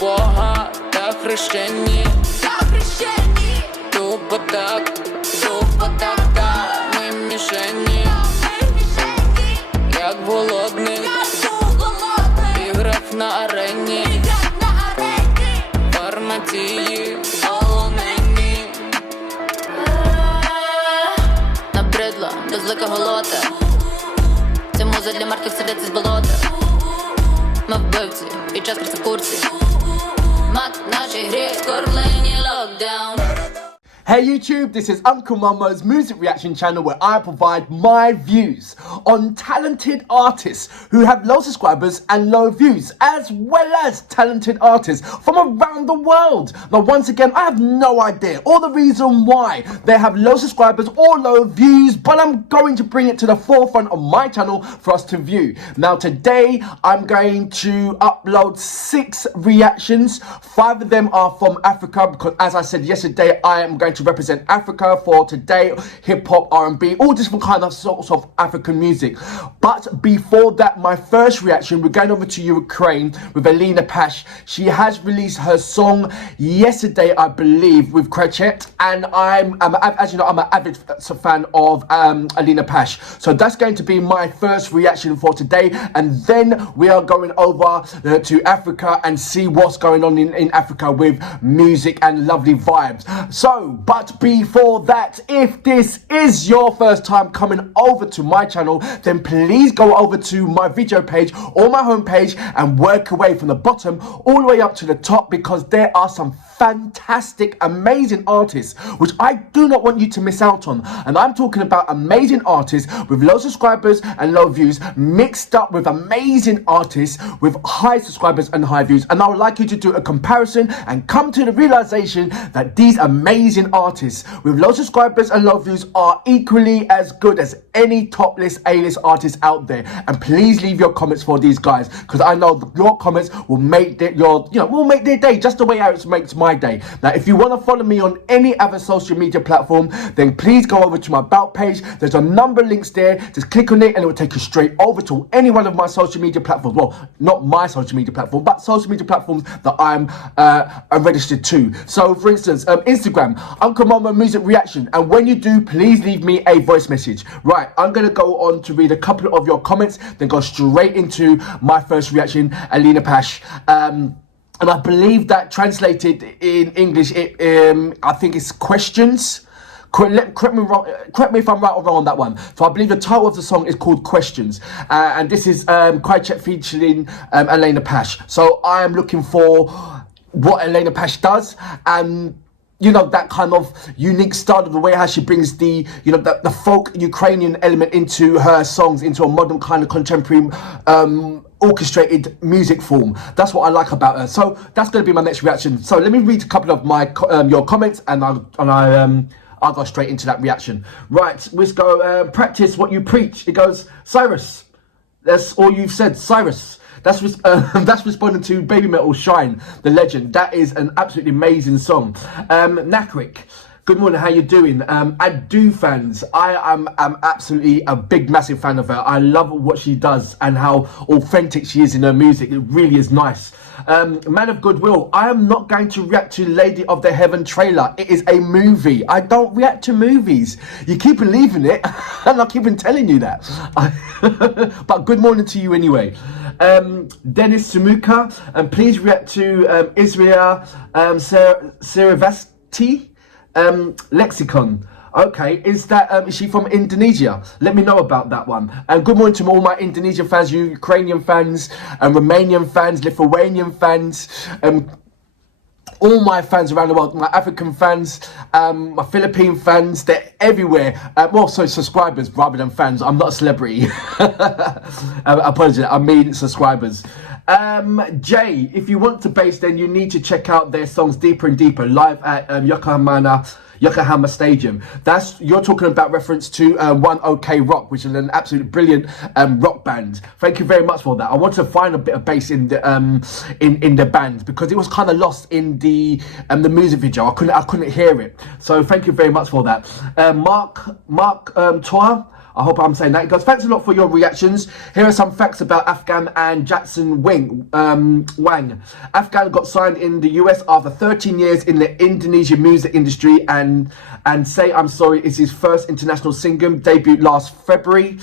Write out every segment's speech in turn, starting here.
Бога та хрещені. Тупо так, ми мішені. Як голодний, іграв на арені. Фармації полонені. Набридла, безлика голота. Це муза для мертвих сердець із болота. Ми вбивці, і час просто в курсі. Мат нашій грі, скорблені локдаун. Hey YouTube, this is Uncle Mummo's music reaction channel where I provide my views on talented artists who have low subscribers and low views, as well as talented artists from around the world. Now once again, I have no idea or the reason why they have low subscribers or low views, but I'm going to bring it to the forefront of my channel for us to view. Now today, I'm going to upload 6 reactions. 5 of them are from Africa because, as I said yesterday, I am going to represent Africa for today, hip-hop, R&B, all different kind of sorts of African music. But before that, my first reaction, we're going over to Ukraine with Alina Pash. She has released her song yesterday, I believe, with Krechet, and as you know, I'm an avid fan of Alina Pash. So that's going to be my first reaction for today, and then we are going over to Africa and see what's going on in Africa with music and lovely vibes. But before that, if this is your first time coming over to my channel, then please go over to my video page or my homepage and work away from the bottom all the way up to the top, because there are some fantastic, amazing artists which I do not want you to miss out on. And I'm talking about amazing artists with low subscribers and low views mixed up with amazing artists with high subscribers and high views. And I would like you to do a comparison and come to the realization that these amazing artists with low subscribers and low views are equally as good as any top list A-list artists out there. And please leave your comments for these guys, because I know your comments will make will make their day, just the way it makes my day. Now, if you want to follow me on any other social media platform, then please go over to my About page. There's a number of links there. Just click on it and it will take you straight over to any one of my social media platforms. Well, not my social media platform, but social media platforms that I'm registered to. So, for instance, Instagram, Uncle Mama Music Reaction. And when you do, please leave me a voice message. Right, I'm going to go on to read a couple of your comments, then go straight into my first reaction, Alina Pash. And I believe that translated in English, I think it's questions. Correct me if I'm right or wrong on that one. So I believe the title of the song is called Questions. And this is Krechet featuring Alina Pash. So I am looking for what Alina Pash does, and you know, that kind of unique style of the way how she brings the, you know, the folk Ukrainian element into her songs, into a modern kind of contemporary orchestrated music form. That's what I like about her. So that's going to be my next reaction. So let me read a couple of my your comments, and I'll go straight into that reaction. Right, let's go. Practice what you preach. It goes, Cyrus. That's all you've said, Cyrus. That's responding to Baby Metal Shine, the legend. That is an absolutely amazing song. Nakrik, good morning, how you doing? Adu fans, I am absolutely a big, massive fan of her. I love what she does and how authentic she is in her music. It really is nice. Man of Goodwill, I am not going to react to Lady of the Heaven trailer. It is a movie. I don't react to movies. You keep believing it, and I keep on telling you that. But good morning to you anyway. Dennis Samuka, and please react to Israel Siravasti Lexicon. Okay, is she from Indonesia? Let me know about that one. And good morning to all my Indonesian fans, Ukrainian fans, Romanian fans, Lithuanian fans, all my fans around the world, my African fans, my Philippine fans, they're everywhere. Also subscribers rather than fans. I'm not a celebrity. Apologies, I mean subscribers. Jay, if you want to bass, then you need to check out their songs Deeper and Deeper live at Yokohama Stadium. You're talking about reference to One OK Rock, which is an absolutely brilliant rock band. Thank you very much for that. I wanted to find a bit of bass in the band because it was kind of lost in the music video. I couldn't hear it. So thank you very much for that. Mark Toa. I hope I'm saying that. He goes, thanks a lot for your reactions. Here are some facts about Afghan and Jackson Wang. Afghan got signed in the US after 13 years in the Indonesian music industry, and Say I'm Sorry is his first international single, debuted last February.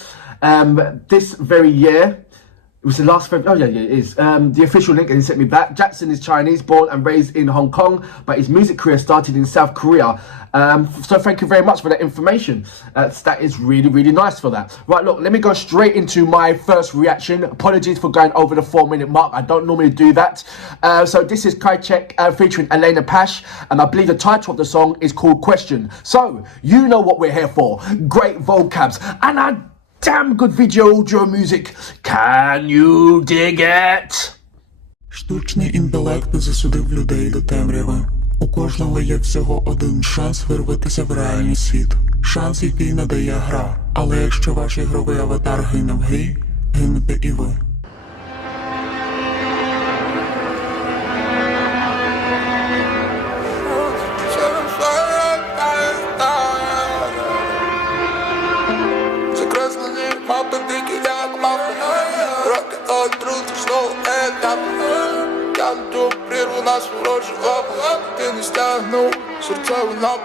This very year. It was the last February. Oh, yeah, it is. The official link, and he sent me back. Jackson is Chinese, born and raised in Hong Kong, but his music career started in South Korea. So thank you very much for that information. That is really, really nice for that. Right, look, let me go straight into my first reaction. Apologies for going over the 4-minute mark. I don't normally do that. So this is Krechet featuring Alina Pash, and I believe the title of the song is called Question. So, you know what we're here for. Great vocabs. And damn good video audio music. Can you dig it? Штучний інтелект засудив людей до темряви. У кожного є всього один шанс вирватися в реальний світ. Шанс, який надає гра. Але якщо ваш ігровий аватар гине в грі, гинете і ви. Закреслені, мапи, дикі, мавпи. Роки, отрути, знову, етапи. Я не прірву нас ворожі лапи. Ти не стягнув серцеву напу.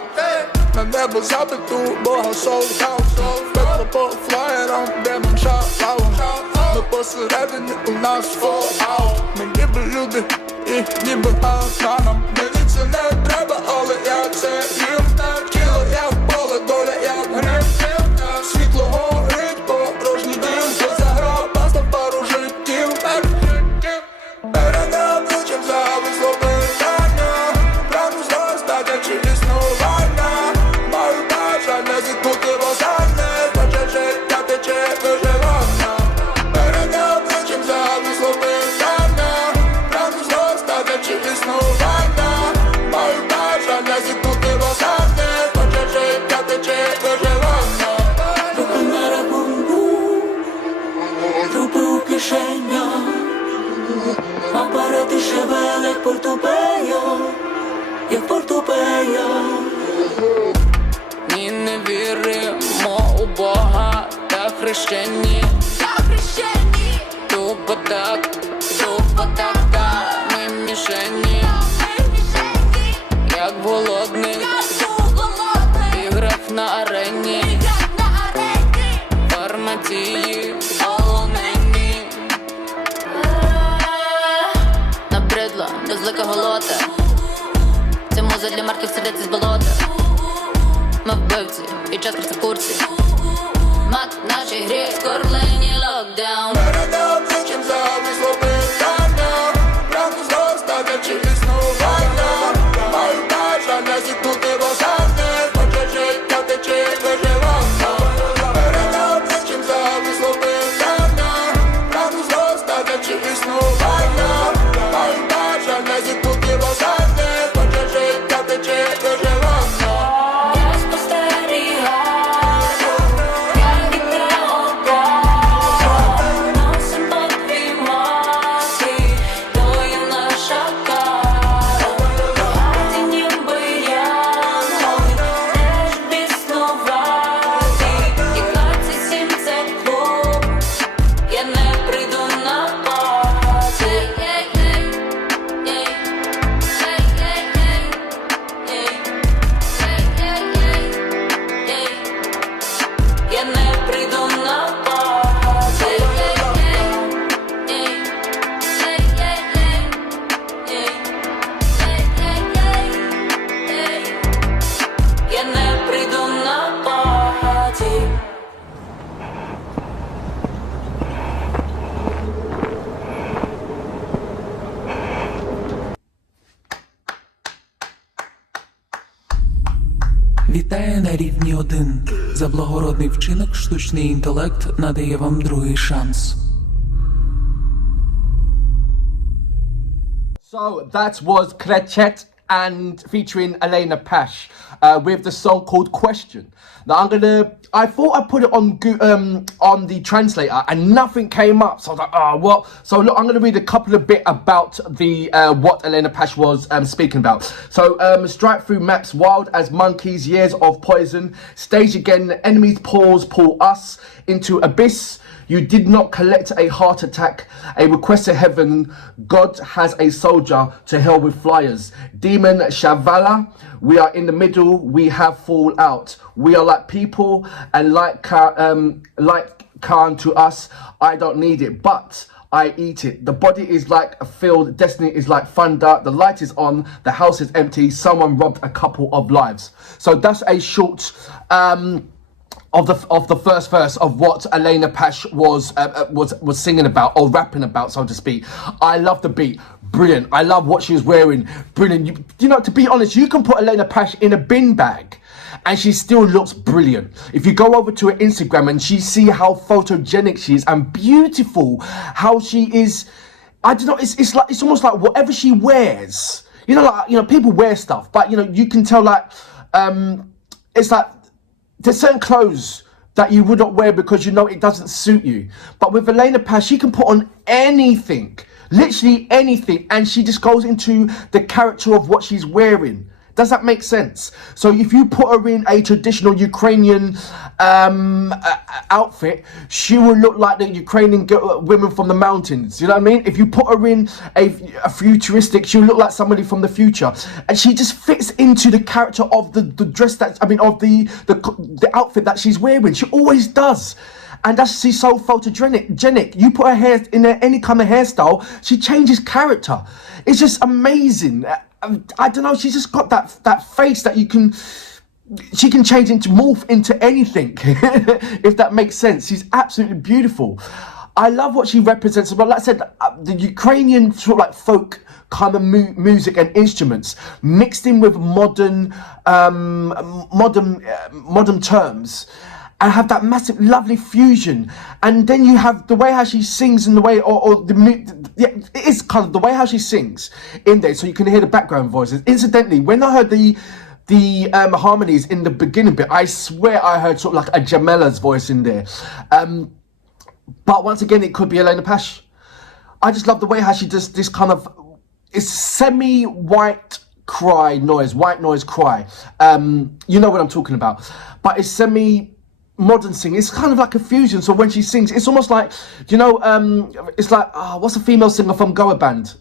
На небо запиту, Бога соу-хаус. Пекло по флаєрам, де Mmsh лава. Ми посередині, у нас фол-аут. Ми ніби люди, і ніби нам. Мені це не треба, але я це їм. Тіло як поле, доля як грим. Світло горить, порожній дім. Я заграв, пастав пару життів. Перед обличчям зависло питання. Прагну зростати чи існування. Маю бажання зіткнути востаннє. Хоче життя тече виживання. Перед обличчям зависло питання. Прагну зростати чи існування. Маю бажання зіткнути востаннє. Хоче життя тече виживання. Руки на рахунку, трупи у кишенях. Апарати шевелять портупея, як портупея. Ні, не віримо у Бога та хрещені. Тупо так, ми мішені. Як голодний, іграх на арені. Фармації полонені. Набридла, безлика голота. Це муза для мертвих сердець із болота. Ми вбивці, і час краса в курсі. Мат в нашій грі, скорлені локдаун. Перед обличчям зависло питання. Прагну зростати чи існування. Маю бажання зіткнути востаннє. Хоче життя тече виживання. Перед обличчям зависло питання. Прагну зростати чи існування. Маю бажання зіткнути востаннє. Хоче життя тече виживання. Я спостерігаю, як вітре обгадує. Носим по твій масі, то є наша кара. Ти ніби янголи, теж біснуваті. І 27 це клуб, я не прийду на паті. Я не прийду на паті. Я не прийду на паті. Вітає на рівні 1. За благородний вчинок штучний інтелект надає вам другий шанс. So that was Krechet and featuring Alina Pash with the song called Question. Now I thought I put it on the translator and nothing came up. So I was like, oh, what? So look, I'm going to read a couple of bit about the what Alina Pash was speaking about. So strike through maps wild as monkeys, years of poison. Stage again, enemies paws pull us into abyss. You did not collect a heart attack, a request to heaven. God has a soldier to hell with flyers. Demon Shavala, we are in the middle, we have fall out. We are like people and like Khan to us. I don't need it, but I eat it. The body is like a field, destiny is like thunder. The light is on, the house is empty. Someone robbed a couple of lives. So that's a short of the first verse of what Alina Pash was singing about or rapping about, so to speak. I love the beat, brilliant. I love what she was wearing, brilliant. You know, to be honest, you can put Alina Pash in a bin bag and she still looks brilliant. If you go over to her Instagram and she see how photogenic she is and beautiful, how she is, I don't know, it's almost like whatever she wears, you know, like, you know, people wear stuff, but you know, you can tell like, it's like, there's certain clothes that you would not wear because you know it doesn't suit you. But with Alina Pash, she can put on anything, literally anything, and she just goes into the character of what she's wearing. Does that make sense? So if you put her in a traditional Ukrainian outfit, she will look like the Ukrainian women from the mountains. You know what I mean? If you put her in a futuristic, she'll look like somebody from the future. And she just fits into the character of the dress that, I mean, of the outfit that she's wearing. She always does. And that's, she's so photogenic. You put her hair in any kind of hairstyle, she changes character. It's just amazing. I don't know, she's just got that face that she can change into, morph into anything, if that makes sense. She's absolutely beautiful. I love what she represents. But like I said, the Ukrainian sort of like folk kind of music and instruments mixed in with modern terms, and have that massive, lovely fusion. And then you have the way how she sings and the way, it is kind of the way how she sings in there, so you can hear the background voices. Incidentally, when I heard the harmonies in the beginning bit, I swear I heard sort of like a Jamela's voice in there. But once again, it could be Alina Pash. I just love the way how she does this kind of, it's semi-white cry noise, white noise cry. You know what I'm talking about. But it's semi-modern singing. It's kind of like a fusion. So when she sings, it's almost like, you know, it's like, what's the female singer from Goa Band?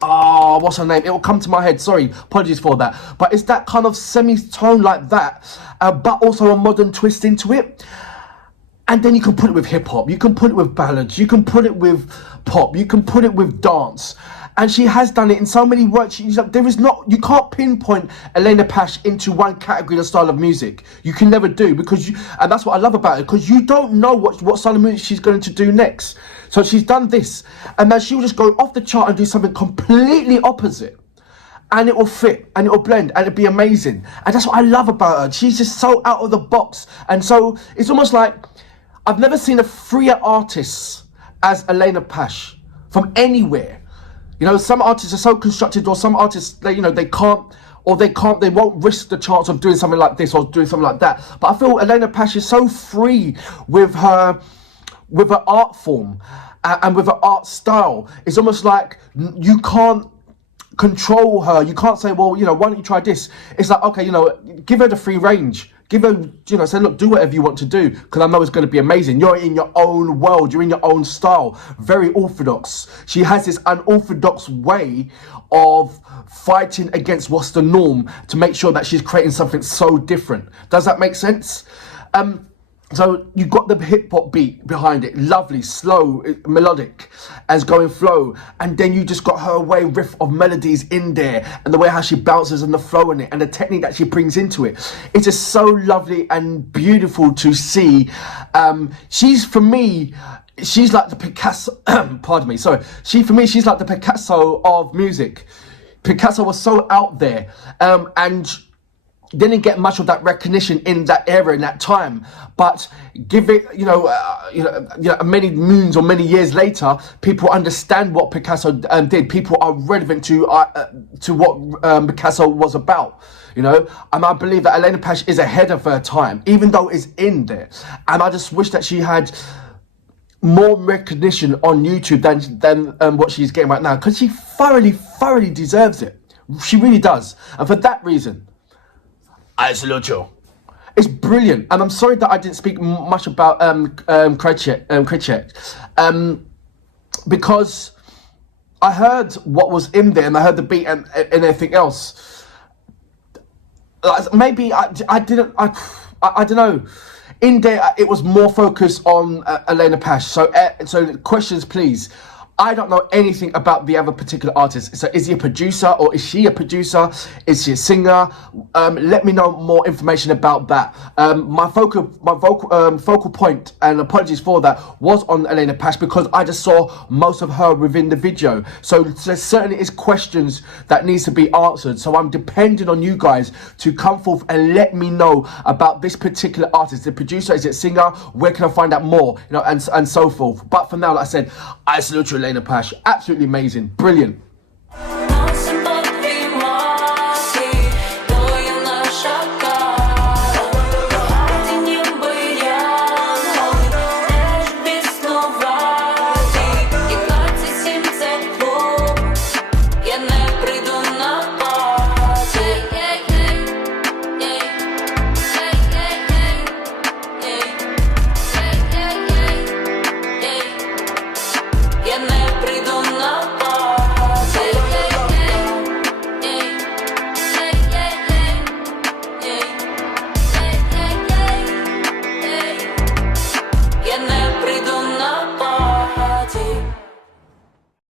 What's her name? It will come to my head. Sorry, apologies for that. But it's that kind of semi-tone like that, but also a modern twist into it. And then you can put it with hip-hop, you can put it with ballads, you can put it with pop, you can put it with dance. And she has done it in so many works. You can't pinpoint Alina Pash into one category or style of music. You can never do, and that's what I love about it, because you don't know what style of music she's going to do next. So she's done this, and then she will just go off the chart and do something completely opposite. And it will fit, and it will blend, and it'll be amazing. And that's what I love about her. She's just so out of the box. And so it's almost like, I've never seen a freer artist as Alina Pash from anywhere. You know, some artists are so constructed, or some artists, they won't risk the chance of doing something like this or doing something like that. But I feel Alina Pash is so free with her art form and with her art style. It's almost like you can't control her. You can't say, well, you know, why don't you try this? It's like, okay, you know, give her the free range. Give her, you know, say, look, do whatever you want to do, because I know it's going to be amazing. You're in your own world. You're in your own style. Very orthodox. She has this unorthodox way of fighting against what's the norm to make sure that she's creating something so different. Does that make sense? So you got the hip hop beat behind it, lovely, slow, melodic, as going flow, and then you just got her way riff of melodies in there, and the way how she bounces and the flow in it, and the technique that she brings into it. It's just so lovely and beautiful to see. She's like the Picasso. Pardon me. Sorry. She's like the Picasso of music. Picasso was so out there, and didn't get much of that recognition in that era, in that time. But give it, many moons or many years later, people understand what Picasso did. People are relevant to what Picasso was about. And I believe that Alina Pash is ahead of her time, even though it's in there. And I just wish that she had more recognition on YouTube than what she's getting right now, because she thoroughly deserves it. She really does. And for that reason, I salute you. It's brilliant, and I'm sorry that I didn't speak much about Krechet, because I heard what was in there, and I heard the beat and everything else. Maybe I don't know. In there, it was more focused on Alina Pash. So questions, please. I don't know anything about the other particular artist. So is he a producer, or is she a producer? Is she a singer? Let me know more information about that. My focal point, and apologies for that, was on Alina Pash, because I just saw most of her within the video. So there certainly is questions that needs to be answered. So I'm depending on you guys to come forth and let me know about this particular artist. The producer, is it a singer? Where can I find out more? And so forth. But for now, like I said, I salute you, Alina Pash. Absolutely amazing. Brilliant.